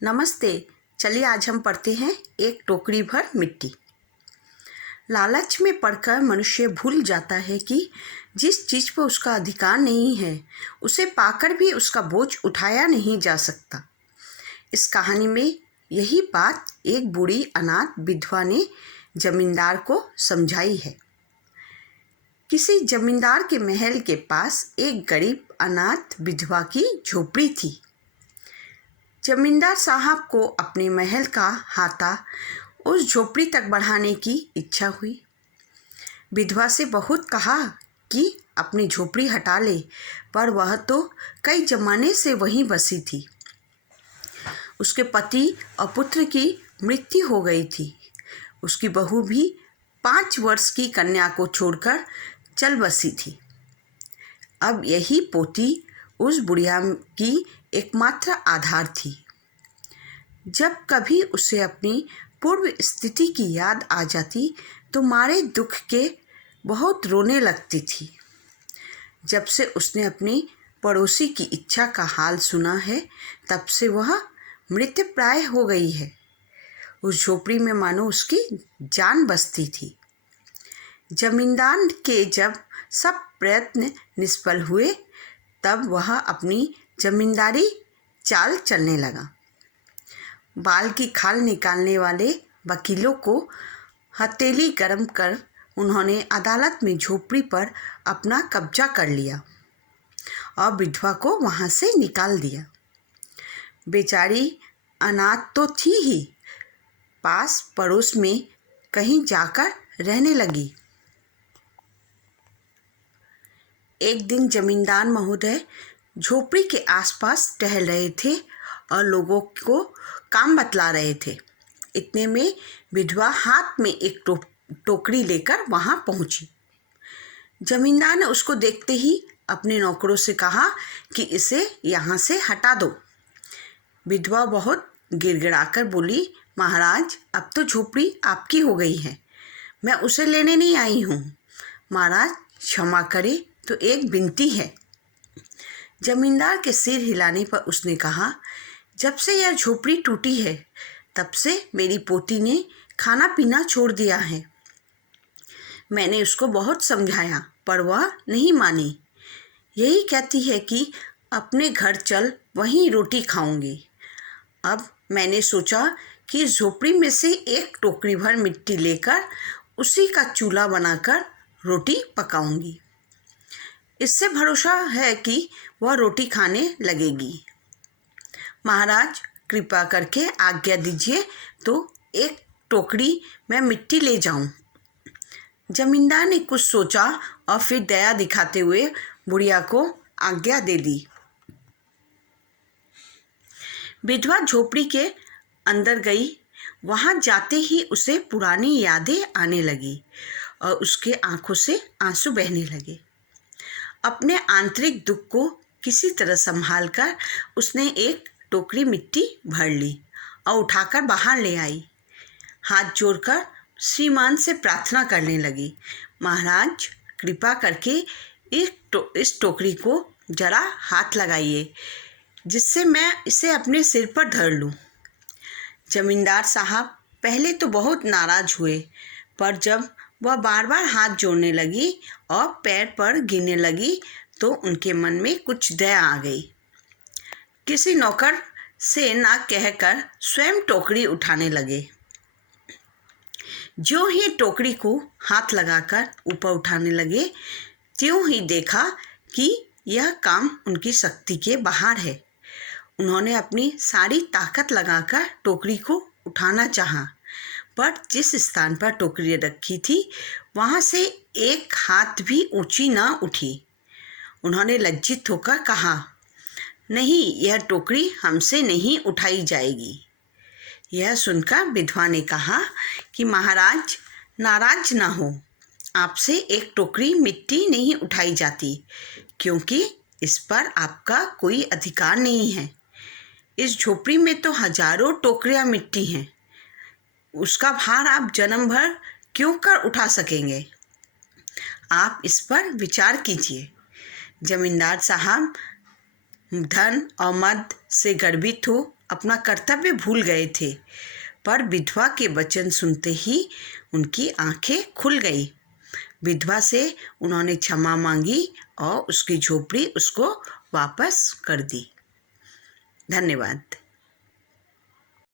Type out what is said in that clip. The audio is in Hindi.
नमस्ते। चलिए आज हम पढ़ते हैं एक टोकरी भर मिट्टी। लालच में पड़कर मनुष्य भूल जाता है कि जिस चीज़ पर उसका अधिकार नहीं है उसे पाकर भी उसका बोझ उठाया नहीं जा सकता। इस कहानी में यही बात एक बूढ़ी अनाथ विधवा ने जमींदार को समझाई है। किसी जमींदार के महल के पास एक गरीब अनाथ विधवा की झोपड़ी थी। जमींदार साहब को अपने महल का हाथा उस झोपड़ी तक बढ़ाने की इच्छा हुई। विधवा से बहुत कहा कि अपनी झोपड़ी हटा ले, पर वह तो कई जमाने से वहीं बसी थी। उसके पति और पुत्र की मृत्यु हो गई थी। उसकी बहू भी 5 वर्ष की कन्या को छोड़कर चल बसी थी। अब यही पोती उस बुढ़िया की एकमात्र आधार थी। जब कभी उसे अपनी पूर्व स्थिति की याद आ जाती तो मारे दुख के बहुत रोने लगती थी। जब से उसने अपनी पड़ोसी की इच्छा का हाल सुना है तब से वह मृतप्राय हो गई है। उस झोपड़ी में मानो उसकी जान बसती थी। जमींदार के जब सब प्रयत्न निष्फल हुए तब वह अपनी जमींदारी चाल चलने लगा। बाल की खाल निकालने वाले वकीलों को हथेली गरम कर उन्होंने अदालत में झोपड़ी पर अपना कब्जा कर लिया और विधवा को वहाँ से निकाल दिया। बेचारी अनाथ तो थी ही, पास पड़ोस में कहीं जाकर रहने लगी। एक दिन जमींदार महोदय झोपड़ी के आसपास टहल रहे थे और लोगों को काम बतला रहे थे। इतने में विधवा हाथ में एक टोकरी लेकर वहां पहुंची। जमींदार ने उसको देखते ही अपने नौकरों से कहा कि इसे यहाँ से हटा दो। विधवा बहुत गिड़गिड़ाकर बोली, महाराज, अब तो झोपड़ी आपकी हो गई है, मैं उसे लेने नहीं आई हूँ। महाराज क्षमा करें, तो एक विनती है। जमींदार के सिर हिलाने पर उसने कहा, जब से यह झोपड़ी टूटी है तब से मेरी पोती ने खाना पीना छोड़ दिया है। मैंने उसको बहुत समझाया पर वह नहीं मानी। यही कहती है कि अपने घर चल, वहीं रोटी खाऊंगी। अब मैंने सोचा कि इस झोपड़ी में से एक टोकरी भर मिट्टी लेकर उसी का चूल्हा बनाकर रोटी पकाऊंगी। इससे भरोसा है कि वह रोटी खाने लगेगी। महाराज कृपा करके आज्ञा दीजिए तो एक टोकरी मैं मिट्टी ले जाऊं। जमींदार ने कुछ सोचा और फिर दया दिखाते हुए बुढ़िया को आज्ञा दे दी। विधवा झोपड़ी के अंदर गई। वहां जाते ही उसे पुरानी यादें आने लगी और उसके आंखों से आंसू बहने लगे। अपने आंतरिक दुख को किसी तरह संभाल कर उसने एक टोकरी मिट्टी भर ली और उठाकर बाहर ले आई। हाथ जोड़कर श्रीमान से प्रार्थना करने लगी, महाराज कृपा करके इस टोकरी को जरा हाथ लगाइए, जिससे मैं इसे अपने सिर पर धर लूं। जमींदार साहब पहले तो बहुत नाराज हुए, पर जब वह बार बार हाथ जोड़ने लगी और पैर पर गिरने लगी तो उनके मन में कुछ दया आ गई। किसी नौकर से ना कहकर स्वयं टोकरी उठाने लगे। जो ही टोकरी को हाथ लगाकर ऊपर उठाने लगे त्यों ही देखा कि यह काम उनकी शक्ति के बाहर है। उन्होंने अपनी सारी ताकत लगाकर टोकरी को उठाना चाहा, पर जिस स्थान पर टोकरी रखी थी वहां से एक हाथ भी ऊंची ना उठी। उन्होंने लज्जित होकर कहा, नहीं, यह टोकरी हमसे नहीं उठाई जाएगी। यह सुनकर विधवा ने कहा कि महाराज नाराज ना हो, आपसे एक टोकरी मिट्टी नहीं उठाई जाती, क्योंकि इस पर आपका कोई अधिकार नहीं है। इस झोपड़ी में तो हजारों टोकरियां मिट्टी हैं, उसका भार आप जन्म भर क्यों कर उठा सकेंगे? आप इस पर विचार कीजिए। जमींदार साहब धन और मद से गर्वित हो अपना कर्तव्य भूल गए थे, पर विधवा के वचन सुनते ही उनकी आंखें खुल गई। विधवा से उन्होंने क्षमा मांगी और उसकी झोपड़ी उसको वापस कर दी। धन्यवाद।